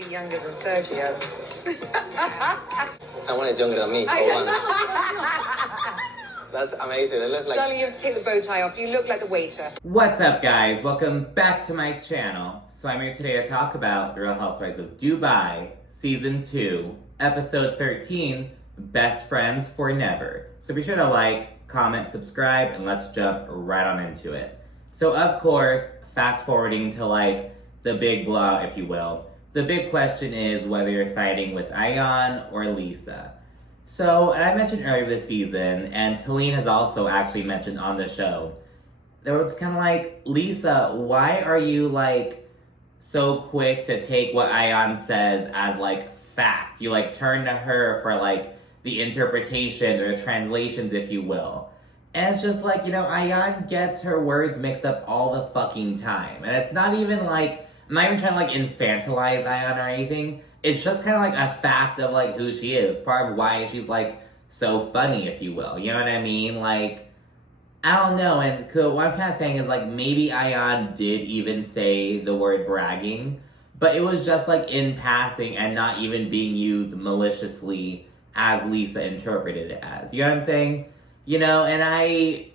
be younger than Sergio. Someone is younger than me. For once. That's amazing. It looks like... Darling, you have to take the bow tie off. You look like the waiter. What's up, guys? Welcome back to my channel. So I'm here today to talk about The Real Housewives of Dubai, Season 2, Episode 13, Best Friends for Never. So be sure to like, comment, subscribe, and let's jump right on into it. So of course, fast forwarding to like the big blowout, if you will. The big question is whether you're siding with Ayan or Lesa. So, and I mentioned earlier this season, and Talene has also actually mentioned on the show, that it's kind of like, Lesa, why are you like so quick to take what Ayan says as like fact? You like turn to her for like the interpretations or the translations, if you will. And it's just like, you know, Ayan gets her words mixed up all the fucking time. And it's not even like, I'm not even trying to like infantilize Ayan or anything. It's just kind of like a fact of like who she is. Part of why she's like so funny, if you will. You know what I mean? Like, I don't know. And what I'm kind of saying is like maybe Ayan did even say the word bragging. But it was just like in passing and not even being used maliciously as Lesa interpreted it as. You know what I'm saying? You know, and I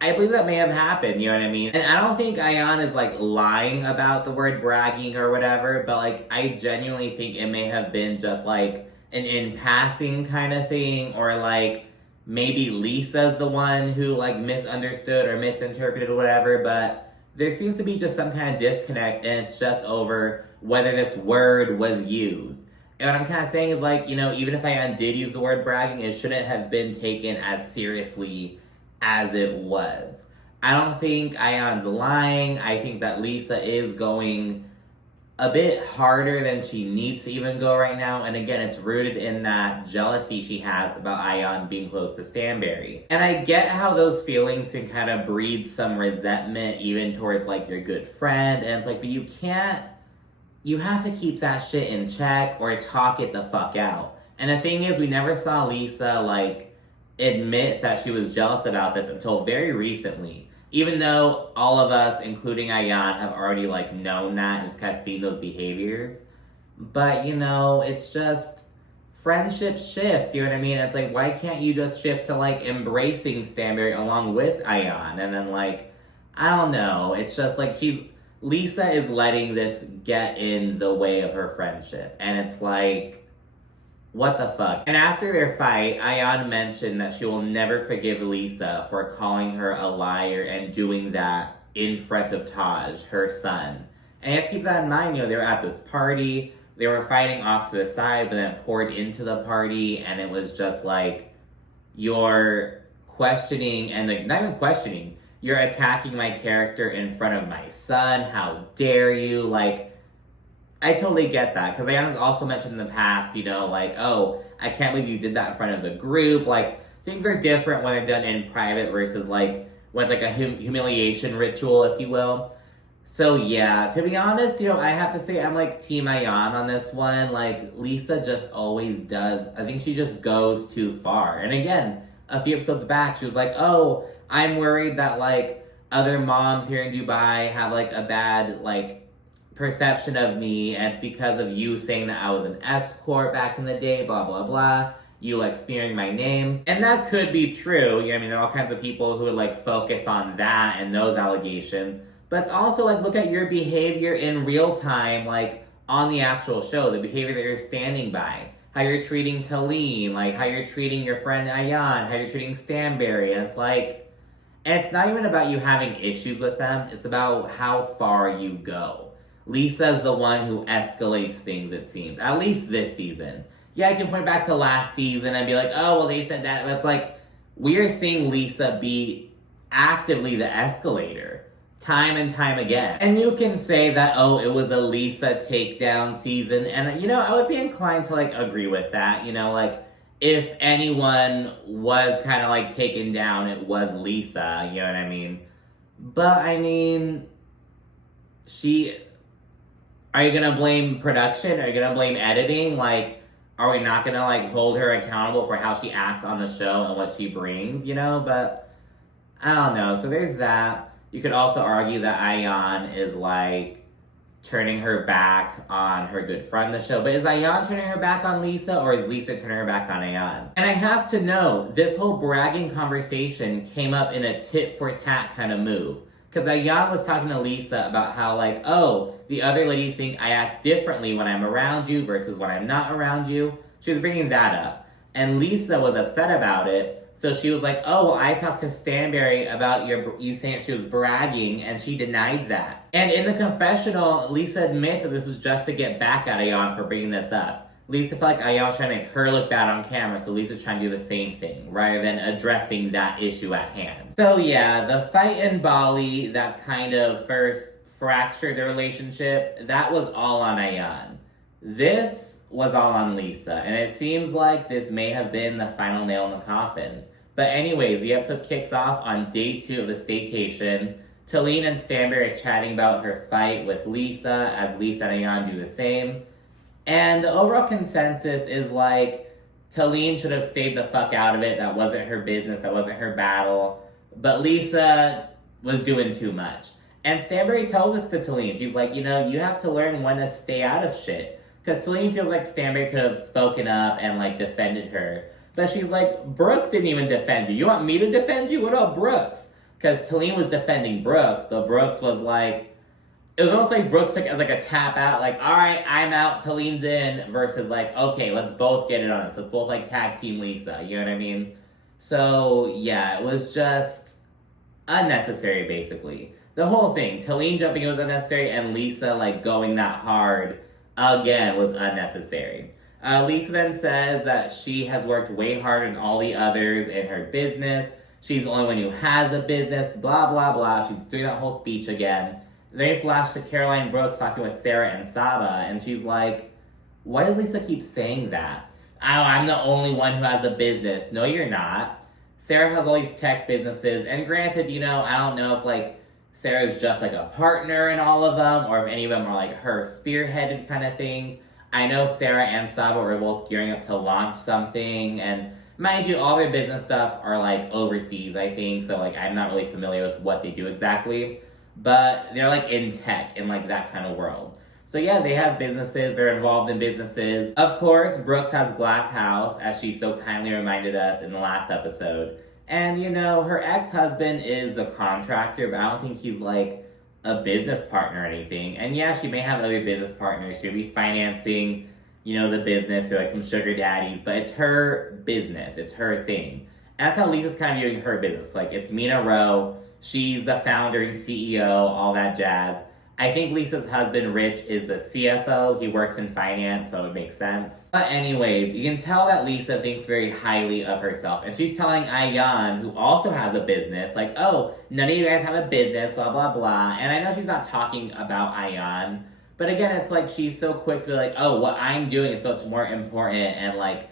believe that may have happened, you know what I mean? And I don't think Ayan is like lying about the word bragging or whatever, but like I genuinely think it may have been just like an in passing kind of thing, or like maybe Lisa's the one who like misunderstood or misinterpreted or whatever, but there seems to be just some kind of disconnect, and it's just over whether this word was used. And what I'm kind of saying is like, you know, even if Ayan did use the word bragging, it shouldn't have been taken as seriously as it was. I don't think Ayan's lying. I think that Lesa is going a bit harder than she needs to even go right now. And again, it's rooted in that jealousy she has about Ayan being close to Stanberry. And I get how those feelings can kind of breed some resentment even towards like your good friend. And it's like, but you can't, you have to keep that shit in check or talk it the fuck out. And the thing is, we never saw Lesa like admit that she was jealous about this until very recently. Even though all of us, including Ayan, have already like known that and just kind of seen those behaviors. But you know, it's just friendships shift, you know what I mean? It's like, why can't you just shift to like embracing Stanberry along with Ayan? And then like, I don't know, it's just like Lesa is letting this get in the way of her friendship. And it's like, what the fuck? And after their fight, Ayan mentioned that she will never forgive Lesa for calling her a liar and doing that in front of Taj, her son. And you have to keep that in mind, you know, they were at this party, they were fighting off to the side, but then it poured into the party, and it was just like, you're questioning, and like, not even questioning, you're attacking my character in front of my son, how dare you, like, I totally get that, because Ayan has also mentioned in the past, you know, like, oh, I can't believe you did that in front of the group. Like, things are different when they're done in private versus, like, when it's like a humiliation ritual, if you will. So, yeah, to be honest, you know, I have to say I'm, like, Team Ayan on this one. Like, Lesa just always does. I think she just goes too far. And again, a few episodes back, she was like, oh, I'm worried that, like, other moms here in Dubai have, like, a bad, like, perception of me, and it's because of you saying that I was an escort back in the day, blah, blah, blah. You, like, smearing my name. And that could be true. You know, I mean, there are all kinds of people who would, like, focus on that and those allegations. But it's also, like, look at your behavior in real time, like, on the actual show. The behavior that you're standing by. How you're treating Talene. Like, how you're treating your friend Ayan. How you're treating Stanberry. And it's like, and it's not even about you having issues with them. It's about how far you go. Lisa's the one who escalates things, it seems. At least this season. Yeah, I can point back to last season and be like, oh, well, they said that. But it's like, we are seeing Lesa be actively the escalator. Time and time again. And you can say that, oh, it was a Lesa takedown season. And, you know, I would be inclined to, like, agree with that. You know, like, if anyone was kind of, like, taken down, it was Lesa. You know what I mean? But, I mean, are you gonna blame production? Are you gonna blame editing? Like, are we not gonna, like, hold her accountable for how she acts on the show and what she brings, you know? But, I don't know. So there's that. You could also argue that Ayan is, like, turning her back on her good friend, the show. But is Ayan turning her back on Lesa, or is Lesa turning her back on Ayan? And I have to know, this whole bragging conversation came up in a tit-for-tat kind of move. Because Ayan was talking to Lesa about how, like, oh, the other ladies think I act differently when I'm around you versus when I'm not around you. She was bringing that up. And Lesa was upset about it. So she was like, oh, well, I talked to Stanberry about you saying she was bragging, and she denied that. And in the confessional, Lesa admits that this was just to get back at Ayan for bringing this up. Lesa felt like Ayan was trying to make her look bad on camera, so Lesa's trying to do the same thing, rather than addressing that issue at hand. So yeah, the fight in Bali that kind of first fractured the relationship, that was all on Ayan. This was all on Lesa, and it seems like this may have been the final nail in the coffin. But anyways, the episode kicks off on day 2 of the staycation. Talene and Stanberry are chatting about her fight with Lesa, as Lesa and Ayan do the same. And the overall consensus is like, Talene should have stayed the fuck out of it. That wasn't her business, that wasn't her battle. But Lesa was doing too much. And Stanberry tells this to Talene. She's like, you know, you have to learn when to stay out of shit. Because Talene feels like Stanberry could have spoken up and, like, defended her. But she's like, Brooks didn't even defend you. You want me to defend you? What about Brooks? Because Talene was defending Brooks, but Brooks was like, it was almost like Brooks took it as like a tap out, like, all right, I'm out, Talene's in, versus like, okay, let's both get it on us. Let's both, like, tag team Lesa. You know what I mean? So, yeah, it was just unnecessary, basically. The whole thing. Talene jumping, it was unnecessary, and Lesa, like, going that hard again was unnecessary. Lesa then says that she has worked way harder than all the others in her business. She's the only one who has a business, blah, blah, blah. She's doing that whole speech again. They flash to Caroline Brooks talking with Sarah and Saba, and she's like, why does Lesa keep saying that? Oh, I'm the only one who has a business. No, you're not. Sarah has all these tech businesses, and granted, you know, I don't know if, like, Sarah's just like a partner in all of them, or if any of them are like her spearheaded kind of things. I know Sarah and Saba were both gearing up to launch something, and mind you, all their business stuff are like overseas, I think, so like I'm not really familiar with what they do exactly, but they're like in tech, in like that kind of world. So yeah, they have businesses, they're involved in businesses. Of course, Brooks has Glass House, as she so kindly reminded us in the last episode. And, you know, her ex-husband is the contractor, but I don't think he's, like, a business partner or anything. And, yeah, she may have other business partners. She'll be financing, you know, the business or, like, some sugar daddies. But it's her business. It's her thing. And that's how Lesa's kind of viewing her business. Like, it's Mina Rowe. She's the founder and CEO, all that jazz. I think Lesa's husband, Rich, is the CFO. He works in finance, so it would make sense. But anyways, you can tell that Lesa thinks very highly of herself. And she's telling Ayan, who also has a business, like, oh, none of you guys have a business, blah, blah, blah. And I know she's not talking about Ayan. But again, it's like she's so quick to be like, oh, what I'm doing is so much more important and, like,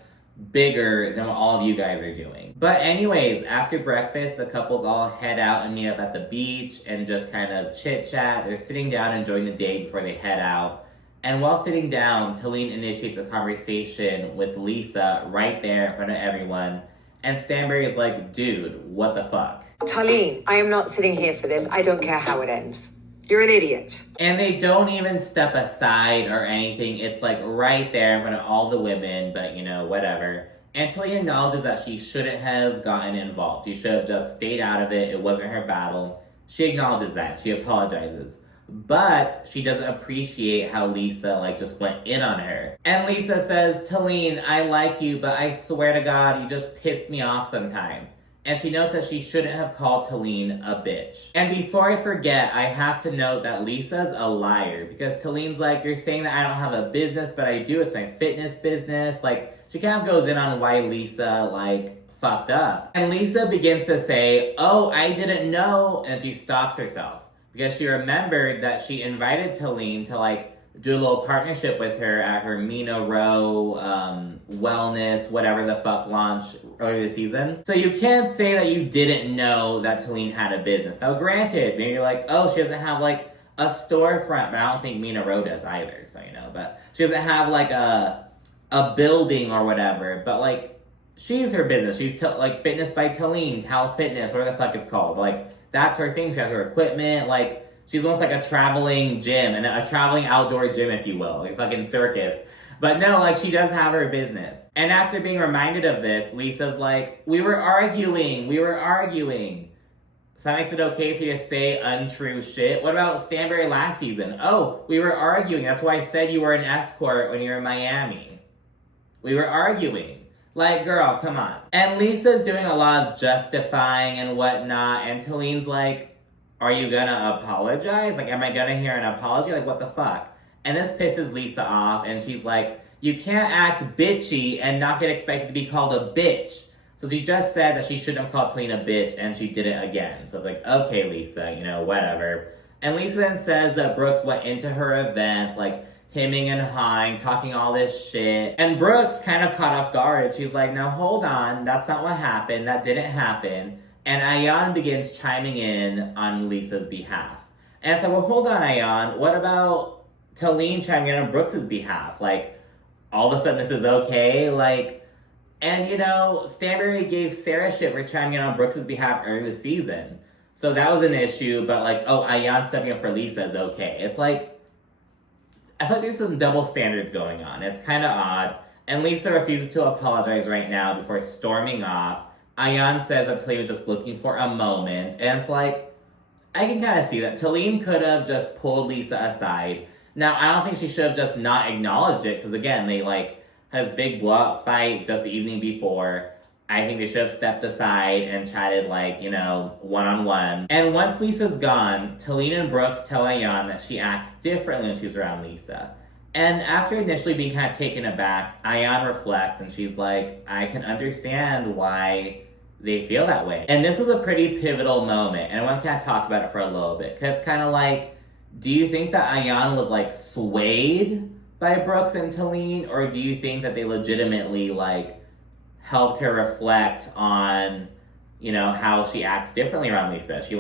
bigger than what all of you guys are doing. But anyways, after breakfast, the couples all head out and meet up at the beach and just kind of chit-chat. They're sitting down enjoying the day before they head out. And while sitting down, Talene initiates a conversation with Lesa right there in front of everyone. And Stanberry is like, dude, what the fuck? Talene, I am not sitting here for this. I don't care how it ends. You're an idiot. And they don't even step aside or anything. It's like right there in front of all the women, but you know, whatever. And Talene acknowledges that she shouldn't have gotten involved. She should have just stayed out of it. It wasn't her battle. She acknowledges that. She apologizes. But she doesn't appreciate how Lesa, like, just went in on her. And Lesa says, Talene, I like you, but I swear to God, you just piss me off sometimes. And she notes that she shouldn't have called Talene a bitch. And before I forget, I have to note that Lesa's a liar. Because Talene's like, you're saying that I don't have a business, but I do. It's my fitness business. Like, she kind of goes in on why Lesa, like, fucked up. And Lesa begins to say, oh, I didn't know. And she stops herself. Because she remembered that she invited Talene to, like, do a little partnership with her at her Mina Rowe wellness, whatever the fuck launch earlier this season. So you can't say that you didn't know that Talene had a business. Now granted, maybe you're like, oh, she doesn't have like a storefront, but I don't think Mina Rowe does either, so you know, but she doesn't have like a building or whatever, but like, she's her business. She's like Fitness by Talene, Tal Fitness, whatever the fuck it's called. Like, that's her thing. She has her equipment, like, She's almost like a traveling gym, and a traveling outdoor gym, if you will, like a fucking circus. But no, like, she does have her business. And after being reminded of this, Lisa's like, we were arguing. So that makes it okay for you to say untrue shit. What about Stanberry last season? Oh, we were arguing. That's why I said you were an escort when you were in Miami. We were arguing. Like, girl, come on. And Lisa's doing a lot of justifying and whatnot, and Talin's like, are you gonna apologize? Like, am I gonna hear an apology? Like, what the fuck? And this pisses Lesa off, and she's like, you can't act bitchy and not get expected to be called a bitch. So she just said that she shouldn't have called Talina a bitch, and she did it again. So it's like, okay, Lesa, whatever. And Lesa then says that Brooks went into her event, like, hemming and hawing, talking all this shit. And Brooks kind of caught off guard. She's like, now hold on, that's not what happened. That didn't happen. And Ayan begins chiming in on Lisa's behalf. And it's like, well, hold on, Ayan. What about Talene chiming in on Brooks's behalf? Like, all of a sudden this is okay? Like, and Stanberry gave Sarah shit for chiming in on Brooks's behalf earlier this season. So that was an issue, but like, oh, Ayan stepping up for Lesa is okay. It's like, I feel like there's some double standards going on. It's kind of odd. And Lesa refuses to apologize right now before storming off. Ayan says that Talene was just looking for a moment. And it's like, I can kind of see that. Talene could have just pulled Lesa aside. Now, I don't think she should have just not acknowledged it, because again, they had this big blow-up fight just the evening before. I think they should have stepped aside and chatted one-on-one. And once Lisa's gone, Talene and Brooks tell Ayan that she acts differently when she's around Lesa. And after initially being kind of taken aback, Ayan reflects and she's like, I can understand why they feel that way. And this was a pretty pivotal moment, and I want to kind of talk about it for a little bit, because it's kind of like, do you think that Ayan was swayed by Brooks and Talene, or do you think that they legitimately helped her reflect on, how she acts differently around Lesa? She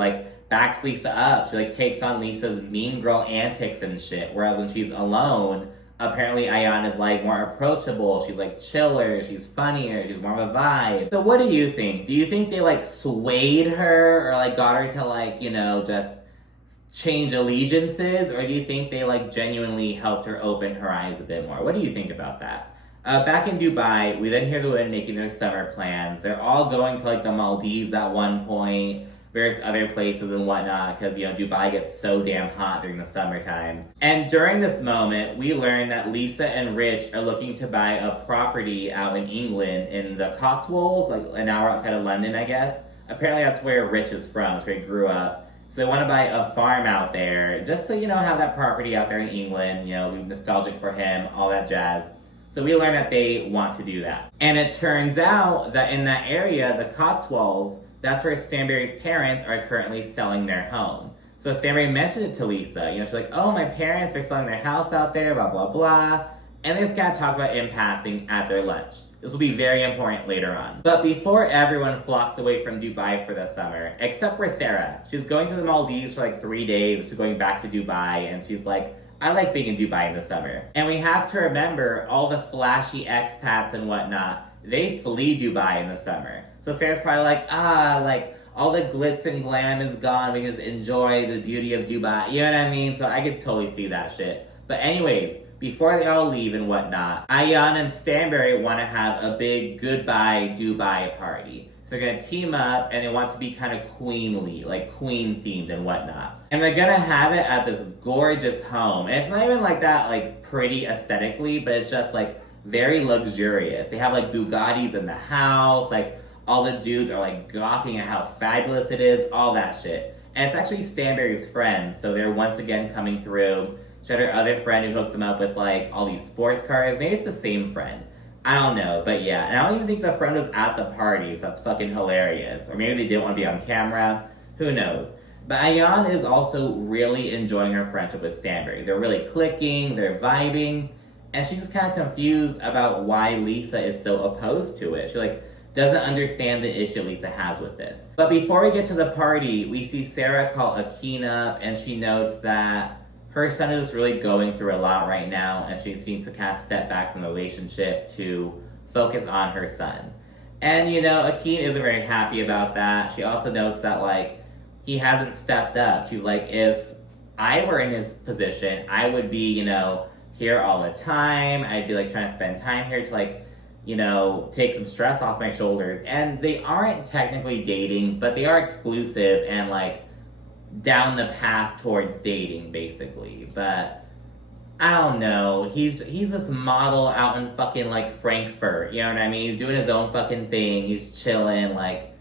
backs Lesa up. She takes on Lisa's mean girl antics and shit. Whereas when she's alone, apparently Ayan is more approachable. She's chiller. She's funnier. She's more of a vibe. So what do you think? Do you think they swayed her or got her to just change allegiances, or do you think they genuinely helped her open her eyes a bit more? What do you think about that? Back in Dubai, we then hear the women making their summer plans. They're all going to the Maldives at one point, various other places and whatnot, because Dubai gets so damn hot during the summertime. And during this moment, we learn that Lesa and Rich are looking to buy a property out in England in the Cotswolds, an hour outside of London, I guess. Apparently that's where Rich is from. That's where he grew up. So they want to buy a farm out there, just so, have that property out there in England, be nostalgic for him, all that jazz. So we learn that they want to do that. And it turns out that in that area, the Cotswolds, that's where Stanberry's parents are currently selling their home. So Stanberry mentioned it to Lesa. She's like, oh, my parents are selling their house out there, blah, blah, blah. And they just kind of talk about in passing at their lunch. This will be very important later on. But before everyone flocks away from Dubai for the summer, except for Sarah. She's going to the Maldives for 3 days. She's going back to Dubai, and she's like, I like being in Dubai in the summer. And we have to remember all the flashy expats and whatnot, they flee Dubai in the summer. So Sarah's probably all the glitz and glam is gone. We can just enjoy the beauty of Dubai. You know what I mean? So I could totally see that shit. But anyways, before they all leave and whatnot, Ayan and Stanberry want to have a big goodbye Dubai party. So they're going to team up, and they want to be kind of queenly, queen themed and whatnot. And they're going to have it at this gorgeous home. And it's not even that pretty aesthetically, but it's just very luxurious. They have Bugattis in the house, all the dudes are gawking at how fabulous it is, all that shit. And it's actually Stanberry's friends, so they're once again coming through. She had her other friend who hooked them up with all these sports cars. Maybe it's the same friend. I don't know, but yeah. And I don't even think the friend was at the party, so that's fucking hilarious. Or maybe they didn't want to be on camera. Who knows? But Ayan is also really enjoying her friendship with Stanberry. They're really clicking, they're vibing, and she's just kind of confused about why Lesa is so opposed to it. She doesn't understand the issue Lesa has with this. But before we get to the party, we see Sarah call Akin up, and she notes that her son is just really going through a lot right now, and she needs to kind of step back from the relationship to focus on her son. And, Akin isn't very happy about that. She also notes that, he hasn't stepped up. She's like, if I were in his position, I would be, you know, here all the time. I'd be like trying to spend time here to like, you know, take some stress off my shoulders. And they aren't technically dating, but they are exclusive and like down the path towards dating, basically. But I don't know. He's this model out in fucking like Frankfurt. You know what I mean? He's doing his own fucking thing. He's chilling. Like,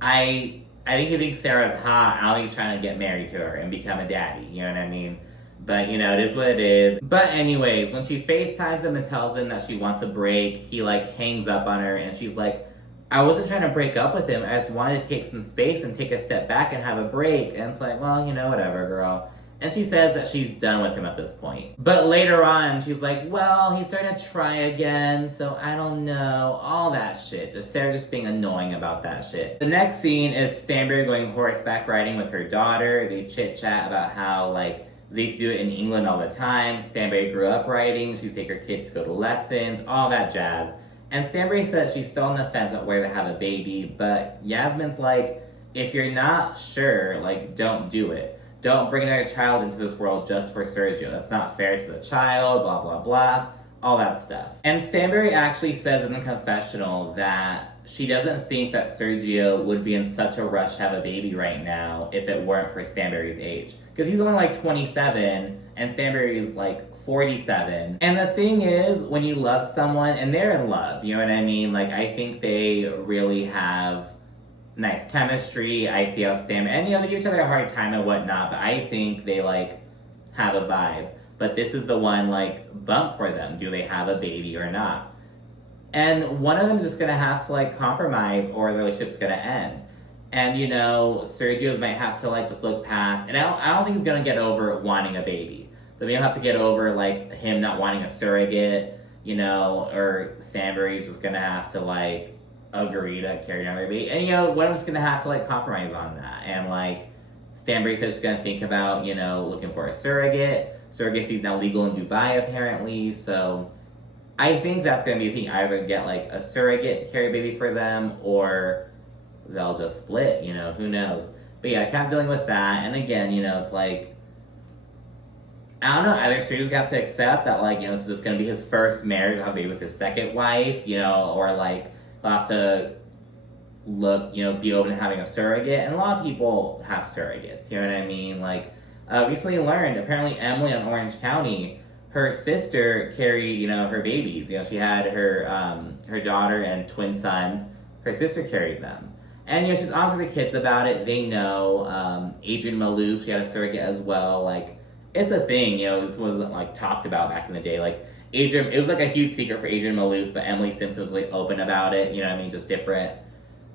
I think he thinks Sarah's hot. Ali's trying to get married to her and become a daddy. You know what I mean? But, you know, it is what it is. But anyways, when she FaceTimes him and tells him that she wants a break, he, like, hangs up on her. And she's like, I wasn't trying to break up with him. I just wanted to take some space and take a step back and have a break. And it's like, well, you know, whatever, girl. And she says that she's done with him at this point. But later on, she's like, well, he's starting to try again, so I don't know. All that shit. Just Sarah just being annoying about that shit. The next scene is Stanbury going horseback riding with her daughter. They chit-chat about how, like, they used to do it in England all the time. Stanbury grew up riding. She used to take her kids to go to lessons, all that jazz. And Stanbury says she's still on the fence about whether to have a baby, but Yasmin's like, if you're not sure, like, don't do it. Don't bring another child into this world just for Sergio. That's not fair to the child, blah, blah, blah, all that stuff. And Stanbury actually says in the confessional that she doesn't think that Sergio would be in such a rush to have a baby right now if it weren't for Stanbury's age. Because he's only like 27 and Stanbury's like 47. And the thing is, when you love someone and they're in love, you know what I mean? Like, I think they really have nice chemistry. I see how Stanbury, and you know, they give each other a hard time and whatnot, but I think they like have a vibe. But this is the one like bump for them. Do they have a baby or not? And one of them's just gonna have to like compromise or the relationship's gonna end. And you know, Sergio's might have to like just look past, and I don't think he's gonna get over wanting a baby. But maybe he'll have to get over like him not wanting a surrogate, you know, or Stanbury's just gonna have to like agree to carry another baby. And you know, one of them's gonna have to like compromise on that. And like Stanbury says she's gonna think about, you know, looking for a surrogate. Surrogacy is now legal in Dubai apparently, so I think that's gonna be a thing. Either get like a surrogate to carry a baby for them, or they'll just split, you know, who knows. But yeah, I kept dealing with that, and again, you know, it's like, I don't know, either Sergio's gonna have to accept that, like, you know, this is just gonna be his first marriage, he'll have a baby with his second wife, you know, or like, he'll have to look, you know, be open to having a surrogate. And a lot of people have surrogates, you know what I mean? Like, recently learned, apparently Emily in Orange County, her sister carried, you know, her babies. You know, she had her daughter and twin sons. Her sister carried them. And, you know, she's honest with the kids about it. They know. Adrian Malouf, she had a surrogate as well. Like, it's a thing, you know, this wasn't, like, talked about back in the day. Like, it was, like, a huge secret for Adrian Malouf, but Emily Simpson was, like, open about it. You know what I mean? Just different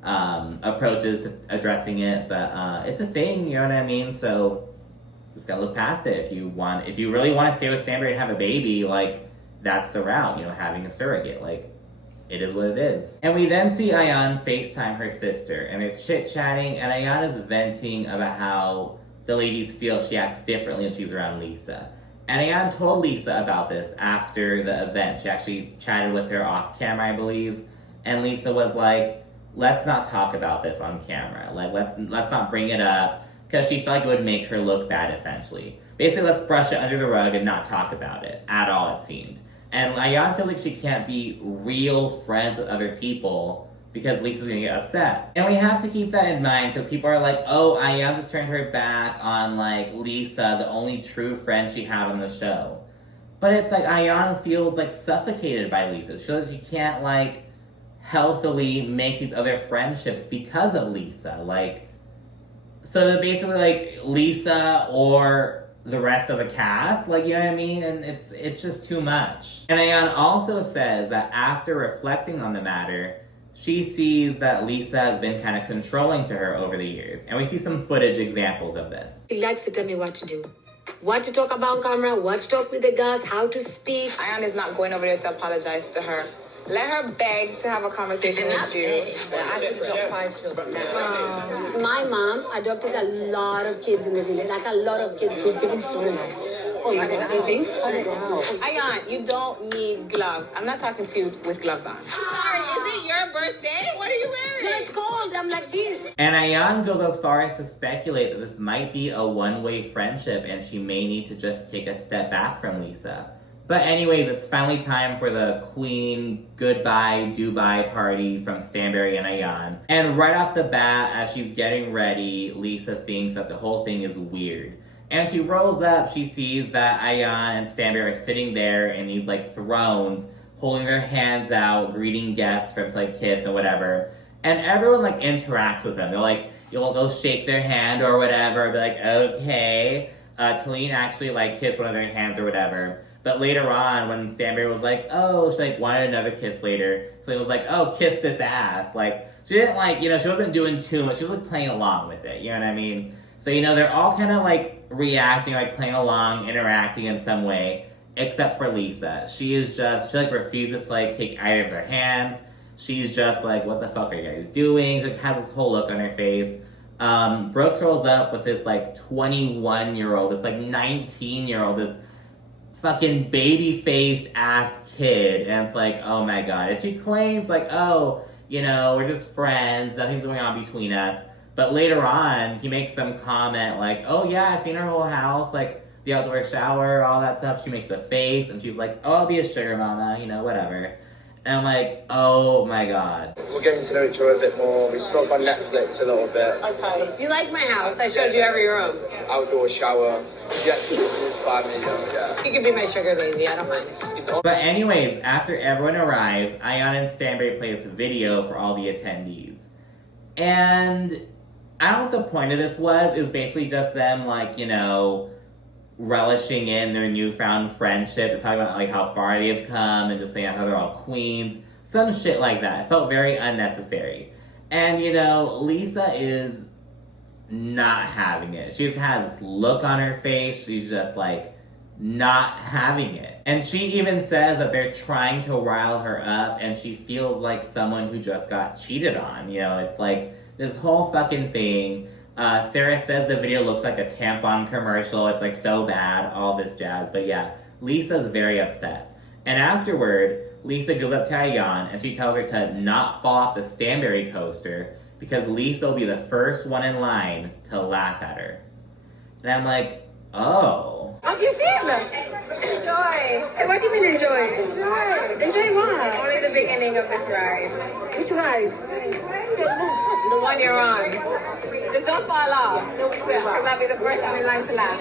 approaches to addressing it. But it's a thing, you know what I mean? So just gotta look past it. If you really want to stay with Stanbury and have a baby, like, that's the route, you know, having a surrogate. Like, it is what it is. And we then see Ayan FaceTime her sister, and they're chit-chatting, and Ayan is venting about how the ladies feel she acts differently when she's around Lesa. And Ayan told Lesa about this after the event. She actually chatted with her off camera, I believe, and Lesa was like, let's not talk about this on camera. Like, let's not bring it up, because she felt like it would make her look bad, essentially. Basically, let's brush it under the rug and not talk about it at all, it seemed. And Ayan feels like she can't be real friends with other people because Lisa's gonna get upset. And we have to keep that in mind, because people are like, oh, Ayan just turned her back on, like, Lesa, the only true friend she had on the show. But it's like Ayan feels, like, suffocated by Lesa. She feels she can't, like, healthily make these other friendships because of Lesa. Like, so basically, like, Lesa or the rest of the cast, like, you know what I mean? And it's just too much. And Ayan also says that after reflecting on the matter, she sees that Lesa has been kind of controlling to her over the years. And we see some footage examples of this. She likes to tell me what to do. What to talk about on camera, what to talk with the girls, how to speak. Ayan is not going over there to apologize to her. Let her beg to have a conversation with you. My mom adopted a lot of kids in the village, like a lot of kids. She's giving story now. Oh, you think? Ayan, you don't need gloves. I'm not talking to you with gloves on. Sorry, is it your birthday? What are you wearing? No, it's cold. I'm like this. And Ayan goes as far as to speculate that this might be a one-way friendship and she may need to just take a step back from Lesa. But anyways, it's finally time for the Queen Goodbye Dubai party from Stanberry and Ayan. And right off the bat, as she's getting ready, Lesa thinks that the whole thing is weird. And she rolls up, she sees that Ayan and Stanberry are sitting there in these like thrones, holding their hands out, greeting guests for them to like kiss and whatever. And everyone like interacts with them. They're like, they'll shake their hand or whatever, be like, okay. Talene actually like kissed one of their hands or whatever. But later on, when Stanberry was like, oh, she like wanted another kiss later, Talene was like, oh, kiss this ass. Like, she didn't like, she wasn't doing too much. She was like playing along with it, you know what I mean? So, they're all kind of like reacting, like playing along, interacting in some way, except for Lesa. She like refuses to like take either of their hands. She's just like, what the fuck are you guys doing? She like has this whole look on her face. Brooks rolls up with this like 21-year-old, this like 19-year-old, this fucking baby-faced ass kid. And it's like, oh my god. And she claims like, oh, we're just friends. Nothing's going on between us. But later on, he makes some comment like, oh yeah, I've seen her whole house, like the outdoor shower, all that stuff. She makes a face and she's like, oh, I'll be a sugar mama, whatever. And I'm like, oh my god. We're getting to know each other a bit more. We spoke on Netflix a little bit. Okay. You like my house. I showed you every room. Outdoor shower. Yeah, it's 5 million, yeah. You can be my sugar baby. I don't mind. But anyways, after everyone arrives, Ayan and Stanberry play this video for all the attendees. And I don't know what the point of this was. It was basically just them, like, relishing in their newfound friendship. They're talking about, like, how far they've come and just saying how they're all queens. Some shit like that. It felt very unnecessary. And, Lesa is not having it. She just has this look on her face. She's just, like, not having it. And she even says that they're trying to rile her up and she feels like someone who just got cheated on. It's like this whole fucking thing. Sarah says the video looks like a tampon commercial. It's like so bad, all this jazz. But yeah, Lisa's very upset. And afterward, Lesa goes up to Ayan and she tells her to not fall off the Stanberry coaster because Lesa will be the first one in line to laugh at her. And I'm like, oh. How do you feel? Enjoy. Hey, what do you mean enjoy? Enjoy. Enjoy what? Only the beginning of this ride. Which ride? The one you're on. Just don't fall off. Because I'll be the first one in line to laugh.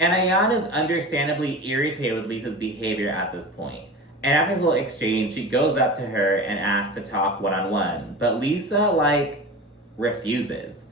And Ayan is understandably irritated with Lisa's behavior at this point. And after this little exchange, she goes up to her and asks to talk one-on-one. But Lesa, refuses.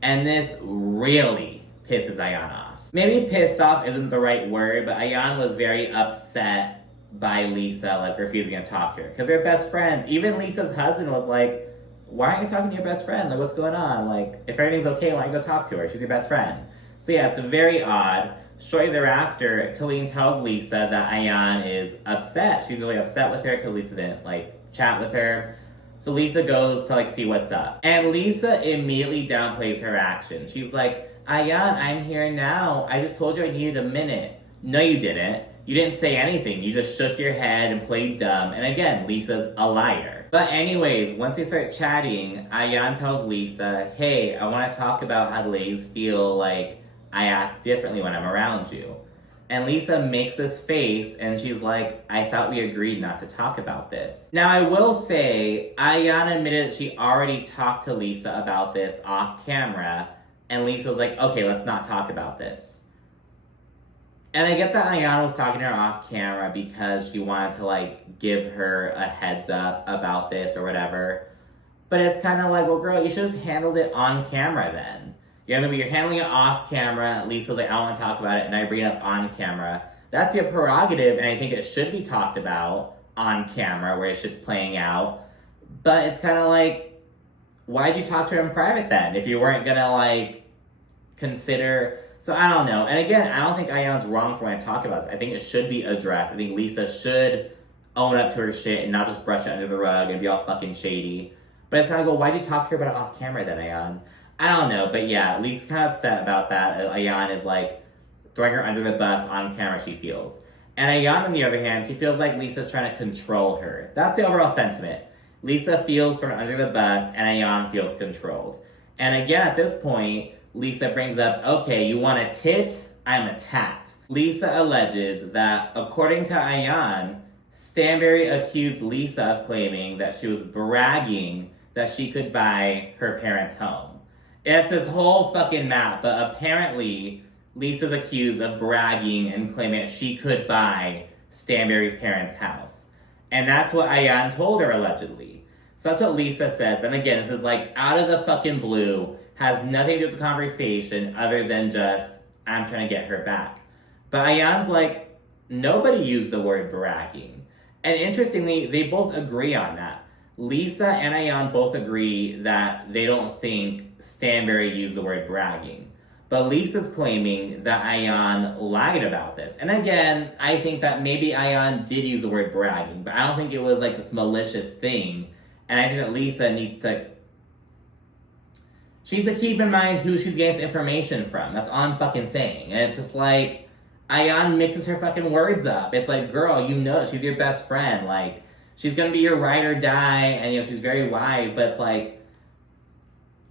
And this really pisses Ayan off. Maybe pissed off isn't the right word, but Ayan was very upset by Lesa, refusing to talk to her. Because they're best friends. Even Lisa's husband was like, why aren't you talking to your best friend? What's going on? If everything's okay, why don't you go talk to her? She's your best friend. So yeah, it's very odd. Shortly thereafter, Talene tells Lesa that Ayan is upset. She's really upset with her because Lesa didn't, chat with her. So Lesa goes to, see what's up. And Lesa immediately downplays her action. She's like, Ayan, I'm here now. I just told you I needed a minute. No, you didn't. You didn't say anything. You just shook your head and played dumb. And again, Lisa's a liar. But anyways, once they start chatting, Ayan tells Lesa, hey, I want to talk about how the ladies feel like I act differently when I'm around you. And Lesa makes this face and she's like, I thought we agreed not to talk about this. Now I will say, Ayan admitted that she already talked to Lesa about this off camera. And Lesa was like, okay, let's not talk about this. And I get that Ayan was talking to her off camera because she wanted to, give her a heads up about this or whatever. But it's kind of like, well, girl, you should have handled it on camera then. Maybe you're handling it off camera. Lisa was like, I don't want to talk about it. And I bring it up on camera. That's your prerogative. And I think it should be talked about on camera where shit's playing out. But it's kind of like, why'd you talk to her in private then? If you weren't going to, consider... So I don't know. And again, I don't think Ayan's wrong for when I talk about this. I think it should be addressed. I think Lesa should own up to her shit and not just brush it under the rug and be all fucking shady. But it's kind of go, why'd you talk to her about it off camera then, Ayan? I don't know. But yeah, Lesa's kind of upset about that. Ayan is throwing her under the bus on camera, she feels. And Ayan, on the other hand, she feels like Lesa's trying to control her. That's the overall sentiment. Lesa feels thrown under the bus, and Ayan feels controlled. And again, at this point, Lesa brings up, okay, you want a tit? I'm a tat. Lesa alleges that, according to Ayan, Stanberry accused Lesa of claiming that she was bragging that she could buy her parents' home. It's this whole fucking map, but apparently Lesa's accused of bragging and claiming that she could buy Stanberry's parents' house. And that's what Ayan told her, allegedly. So that's what Lesa says. And again, this is like out of the fucking blue, has nothing to do with the conversation other than just, I'm trying to get her back. But Ayan's like, nobody used the word bragging. And interestingly, they both agree on that. Lesa and Ayan both agree that they don't think Stanberry used the word bragging. But Lesa's claiming that Ayan lied about this. And again, I think that maybe Ayan did use the word bragging, but I don't think it was like this malicious thing. And I think that Lesa needs to keep in mind who she's getting information from. That's all I'm fucking saying. And it's just like, Ayan mixes her fucking words up. It's like, girl, you know she's your best friend. Like, she's gonna be your ride or die, and you know, she's very wise, but it's like,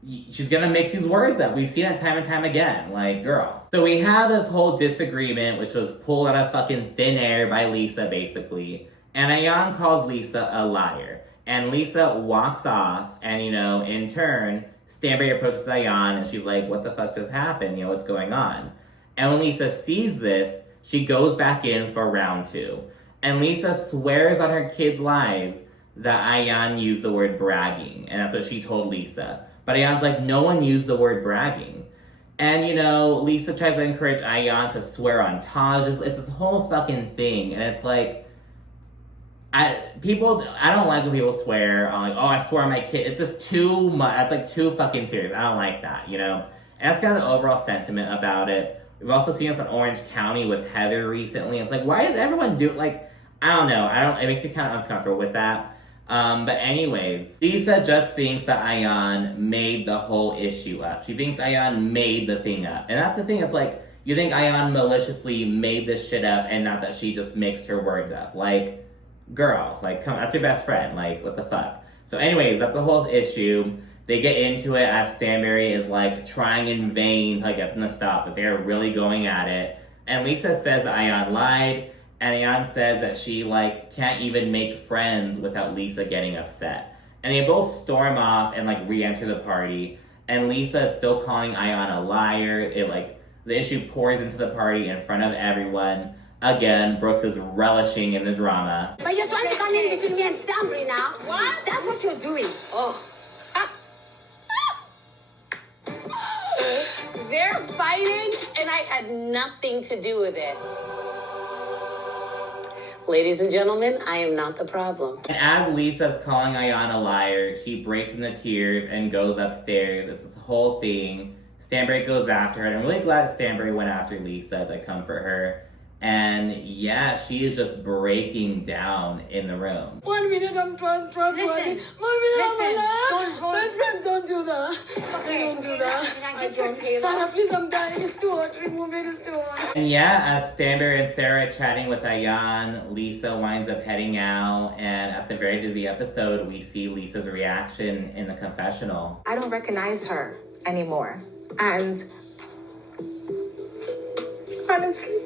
she's gonna mix these words up. We've seen it time and time again. Like, girl. So we have this whole disagreement, which was pulled out of fucking thin air by Lesa, basically. And Ayan calls Lesa a liar. And Lesa walks off, and, you know, in turn, Stanberry approaches Ayan, and she's like, what the fuck just happened? You know, what's going on? And when Lesa sees this, she goes back in for round 2. And Lesa swears on her kids' lives that Ayan used the word bragging. And that's what she told Lesa. But Ayan's like, no one used the word bragging. And, you know, Lesa tries to encourage Ayan to swear on Taj. It's this whole fucking thing. And it's like, I don't like when people swear on, like, oh, I swear on my kid. It's just too much. That's like too fucking serious. I don't like that, you know? And that's kind of the overall sentiment about it. We've also seen this in Orange County with Heather recently. It's like, why is everyone like, I don't know. It makes me kind of uncomfortable with that. But anyways, Lesa just thinks that Ayan made the whole issue up. She thinks Ayan made the thing up. And that's the thing. It's like, you think Ayan maliciously made this shit up and not that she just mixed her words up. Like, girl, like, come on, that's your best friend. Like, what the fuck? So anyways, that's a whole issue. They get into it as Stanberry is, like, trying in vain to, like, get them to stop, but they're really going at it. And Lesa says that Ayan lied, and Ayan says that she, like, can't even make friends without Lesa getting upset. And they both storm off and, like, re-enter the party, and Lesa is still calling Ayan a liar. The issue pours into the party in front of everyone. Again, Brooks is relishing in the drama. But you're trying to come in between me and Stanberry now. What? That's what you're doing. Oh. They're fighting, and I had nothing to do with it. Ladies and gentlemen, I am not the problem. And as Lesa's calling Ayan a liar, she breaks into tears and goes upstairs. It's this whole thing. Stanberry goes after her, and I'm really glad Stanberry went after Lesa to comfort her. And yeah, she is just breaking down in the room. 1 minute I'm trustworthy. 1 minute I'm alive. Best friends don't do that. They don't do that. Sarah, please, I'm dying. It's too hot. Remove it. It's too hot. And yeah, as Stanberry and Sarah are chatting with Ayan, Lesa winds up heading out. And at the very end of the episode, we see Lesa's reaction in the confessional. I don't recognize her anymore. And honestly,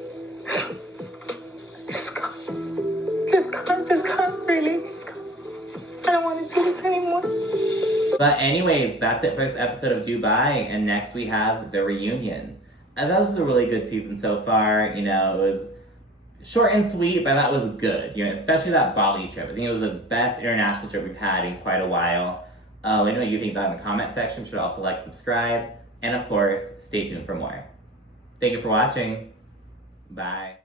just can't, really, just can't. I don't want to do this anymore. But anyways, that's it for this episode of Dubai, and next we have the reunion. And that was a really good season so far. You know, it was short and sweet, but that was good. You know, especially that Bali trip. I think it was the best international trip we've had in quite a while. Let me know what you think about it in the comment section. You should also like, subscribe, and of course, stay tuned for more. Thank you for watching. Bye.